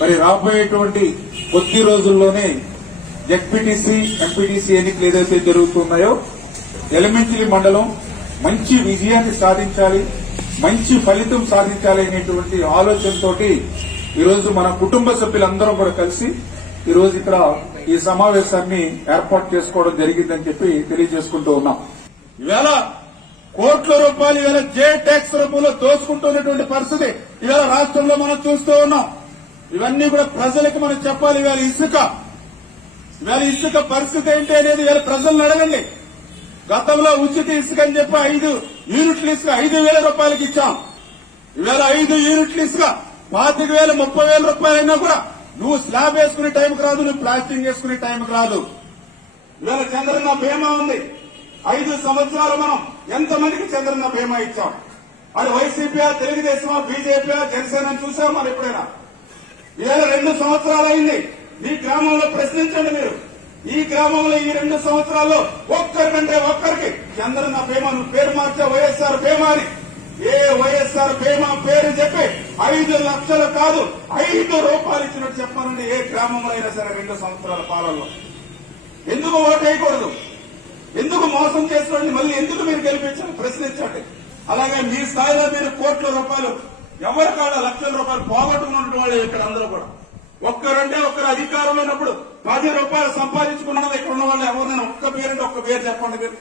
మరి రాబోయేటువంటి కొద్ది రోజుల్లోనే జెడ్పీటీసీ ఎంపీటీసీ ఎన్నికలు ఏదైతే జరుగుతున్నాయో ఎలిమెంటరీ మండలం మంచి విజయాన్ని సాధించాలి మంచి ఫలితం సాధించాలి అనేటువంటి ఆలోచనతోటి ఈరోజు మన కుటుంబ సభ్యులందరం కూడా కలిసి ఈరోజు ఇక్కడ ఈ సమావేశాన్ని ఏర్పాటు చేసుకోవడం జరిగిందని చెప్పి తెలియజేసుకుంటూ ఉన్నాం. ఇవేళ కోట్ల రూపాయలు ఇవాళ జే ట్యాక్స్ రూపంలో దోచుకుంటున్నటువంటి పరిస్థితి ఇవాళ రాష్ట్రంలో మనం చూస్తూ ఉన్నాం. ఇవన్నీ కూడా ప్రజలకు మనం చెప్పాలి. ఇవాళ ఇసుక. ఇవాళ ఇసుక పరిస్థితి ఏంటి అనేది ఇవాళ ప్రజలను అడగండి. గతంలో ఉచిత ఇసుక అని చెప్పి ఐదు యూనిట్ల ఇసుక ఐదు వేల రూపాయలకి ఇచ్చాం. ఇవాళ ఐదు యూనిట్ల ఇసుక పాతిక వేల ముప్పై వేల రూపాయలు అయినా కూడా నువ్వు స్లాబ్ వేసుకునే టైంకి రాదు నువ్వు ప్లాస్టింగ్ వేసుకునే టైంకి రాదు. ఇవాళ చంద్రన్న బీమా ఉంది. ఐదు సంవత్సరాలు మనం ఎంతమందికి చంద్రన్న బీమా ఇచ్చాం? అది వైసీపీ తెలుగుదేశమా బీజేపీ జనసేన చూసాం మరి ఎప్పుడైనా? రెండు సంవత్సరాలు అయింది మీ గ్రామంలో ప్రశ్నించండి మీరు. ఈ గ్రామంలో ఈ రెండు సంవత్సరాల్లో ఒక్కరికంటే ఒక్కరికి చంద్రన్న బీమా నువ్వు పేరు మార్చే వైఎస్ఆర్ బీమా అని ఏ వైఎస్ఆర్ బీమా పేరు చెప్పి ఐదు లక్షలు కాదు ఐదు రూపాయలు ఇచ్చినట్టు చెప్పాలండి ఏ గ్రామంలో అయినా సరే రెండు సంవత్సరాల పాలనలో ఎందుకు ఓటేయకూడదు ఎందుకు మోసం చేస్తున్నాడు మళ్ళీ ఎందుకు మీరు గెలిపించాలి ప్రశ్నించండి. అలాగే మీ స్థాయిలో మీరు కోట్ల రూపాయలు ఎవరి కాడ లక్షల రూపాయలు పోగొట్టుకున్నటువంటి వాళ్ళు ఇక్కడ అందరూ కూడా. ఒక్కరంటే ఒక్కరు అధికారంలో ఉన్నప్పుడు పది రూపాయలు సంపాదించుకున్న ఇక్కడ ఉన్న వాళ్ళు ఎవరినైనా ఒక్క పేరంటే ఒక్క పేరు చెప్పండి మీరు.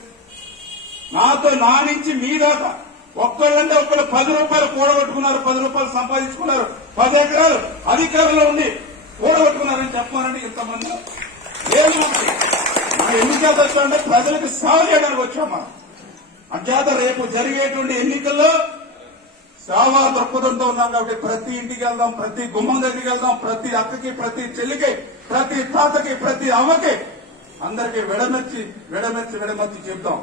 నాతో నా నుంచి మీ దాకా ఒక్కళ్ళంటే ఒక్కళ్ళు పది రూపాయలు కూడగొట్టుకున్నారు పది రూపాయలు సంపాదించుకున్నారు. పది ఎకరాలు అధికారంలో ఉండి కూడగొట్టుకున్నారని చెప్పారండి ఇంతమంది. ఏం మనకి ఎన్నికలు వచ్చామంటే ప్రజలకు సేవ చేయడానికి వచ్చాం మనం. అంచేత రేపు జరిగేటువంటి ఎన్నికల్లో సేవా దృక్పథంతో ఉన్నాం కాబట్టి ప్రతి ఇంటికి వెళ్దాం ప్రతి గుమ్మం దగ్గరికి వెళ్దాం ప్రతి అక్కకి ప్రతి చెల్లికి ప్రతి తాతకి ప్రతి అమ్మకి అందరికి విడమెచ్చి విడమెచ్చి విడమెచ్చి చెప్తాం.